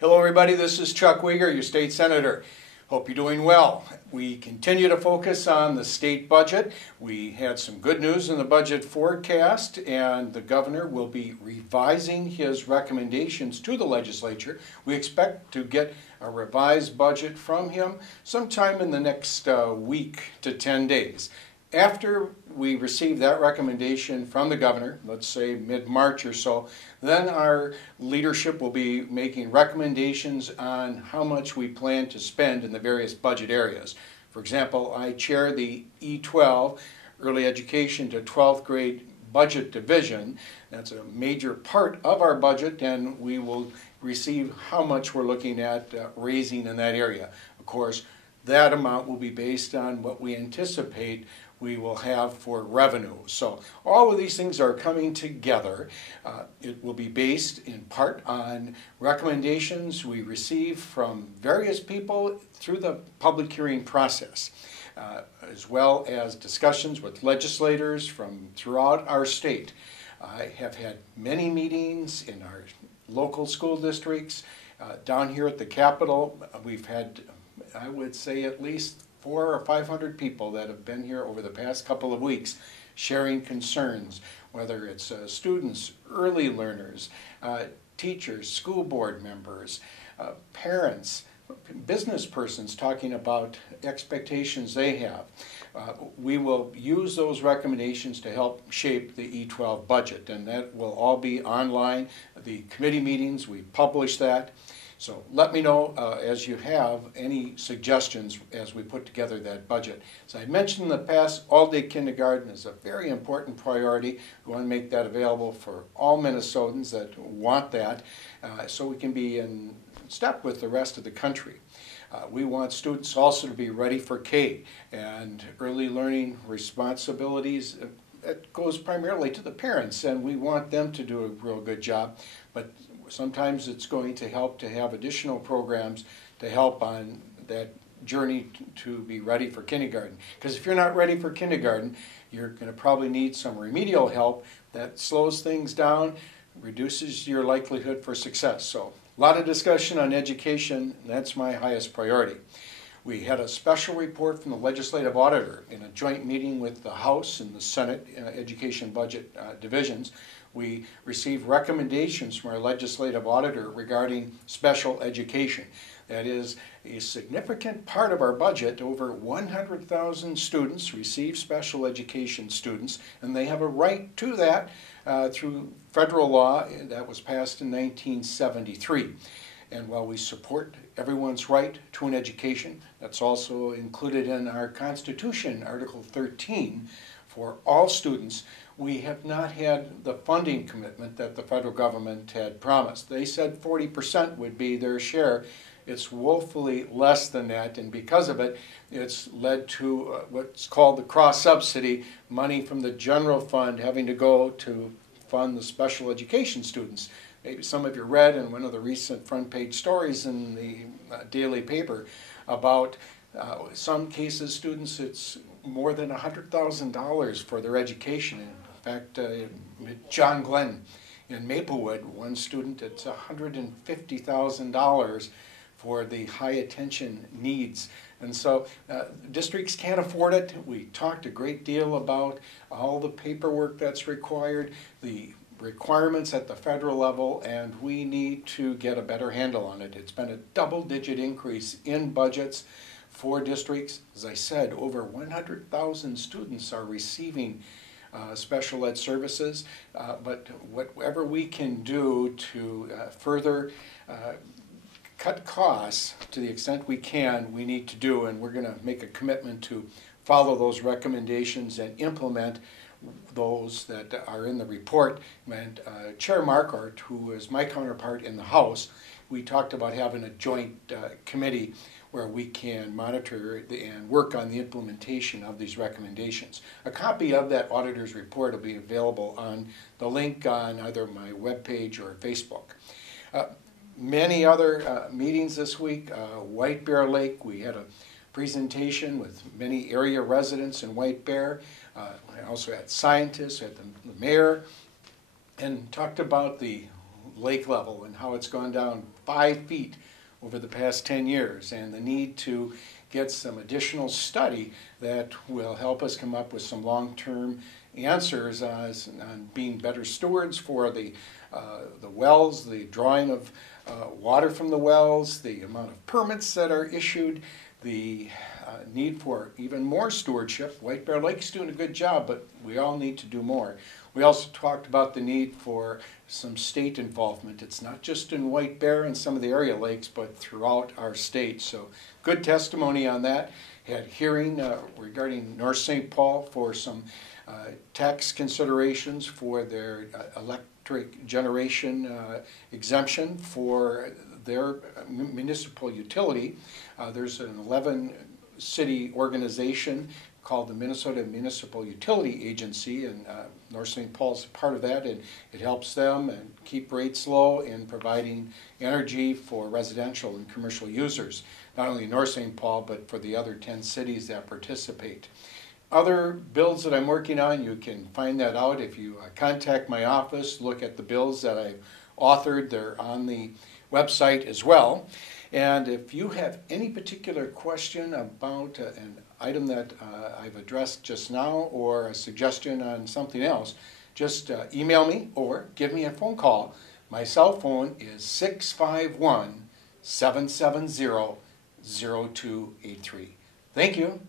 Hello everybody, this is Chuck Wiger, your state senator. Hope you're doing well. We continue to focus on the state budget. We had some good news in the budget forecast, and the governor will be revising his recommendations to the legislature. We expect to get a revised budget from him sometime in the next week to 10 days. After we receive that recommendation from the governor, let's say mid-March or so, then our leadership will be making recommendations on how much we plan to spend in the various budget areas. For example, I chair the E12, Early Education to 12th Grade Budget Division. That's a major part of our budget, and we will receive how much we're looking at raising in that area. Of course, that amount will be based on what we anticipate we will have for revenue. So all of these things are coming together. It will be based in part on recommendations we receive from various people through the public hearing process, as well as discussions with legislators from throughout our state. I have had many meetings in our local school districts. Down here at the Capitol, we've had, I would say, at least 400 or 500 people that have been here over the past couple of weeks sharing concerns, whether it's students, early learners, teachers, school board members, parents, business persons talking about expectations they have. We will use those recommendations to help shape the E12 budget, and that will all be online. The committee meetings, we publish that. So let me know as you have any suggestions as we put together that budget. As I mentioned in the past, all-day kindergarten is a very important priority. We want to make that available for all Minnesotans that want that, so we can be in step with the rest of the country. We want students also to be ready for K and early learning responsibilities. It goes primarily to the parents, and we want them to do a real good job, but sometimes it's going to help to have additional programs to help on that journey to be ready for kindergarten. Because if you're not ready for kindergarten, you're going to probably need some remedial help that slows things down, reduces your likelihood for success. So a lot of discussion on education, and that's my highest priority. We had a special report from the legislative auditor in a joint meeting with the House and the Senate Education Budget divisions. We received recommendations from our legislative auditor regarding special education. That is a significant part of our budget. Over 100,000 students receive special education students, and they have a right to that through federal law that was passed in 1973. And while we support everyone's right to an education, that's also included in our Constitution, Article 13, for all students, we have not had the funding commitment that the federal government had promised. They said 40% would be their share. It's woefully less than that, and because of it, it's led to what's called the cross-subsidy, money from the general fund having to go to fund the special education students. Maybe some of you read in one of the recent front page stories in the daily paper about some cases students, it's more than $100,000 for their education. In fact, John Glenn in Maplewood, one student, it's $150,000 for the high attention needs. And so districts can't afford it. We talked a great deal about all the paperwork that's required, the requirements at the federal level, and we need to get a better handle on it. It's been a double-digit increase in budgets for districts. As I said, over 100,000 students are receiving special ed services, but whatever we can do to further cut costs to the extent we can, we need to do, and we're going to make a commitment to follow those recommendations and implement those that are in the report. And Chair Marquardt, who is my counterpart in the House, we talked about having a joint committee where we can monitor and work on the implementation of these recommendations. A copy of that auditor's report will be available on the link on either my webpage or Facebook. Many other meetings this week. White Bear Lake, we had a presentation with many area residents in White Bear. I also had scientists, had the mayor, and talked about the lake level and how it's gone down 5 feet over the past 10 years, and the need to get some additional study that will help us come up with some long-term answers on being better stewards for the wells, the drawing of water from the wells, the amount of permits that are issued, the need for even more stewardship. White Bear Lake's doing a good job, but we all need to do more. We also talked about the need for some state involvement. It's not just in White Bear and some of the area lakes, but throughout our state. So good testimony on that. Had hearing regarding North St. Paul for some tax considerations for their electric generation exemption for their municipal utility. There's an 11-city organization called the Minnesota Municipal Utility Agency, and North St. Paul's part of that, and it helps them and keep rates low in providing energy for residential and commercial users, not only North St. Paul, but for the other 10 cities that participate. Other bills that I'm working on, you can find that out if you contact my office, look at the bills that I've authored. They're on the website as well. And if you have any particular question about an item that I've addressed just now or a suggestion on something else, just email me or give me a phone call. My cell phone is 651-770-0283. Thank you.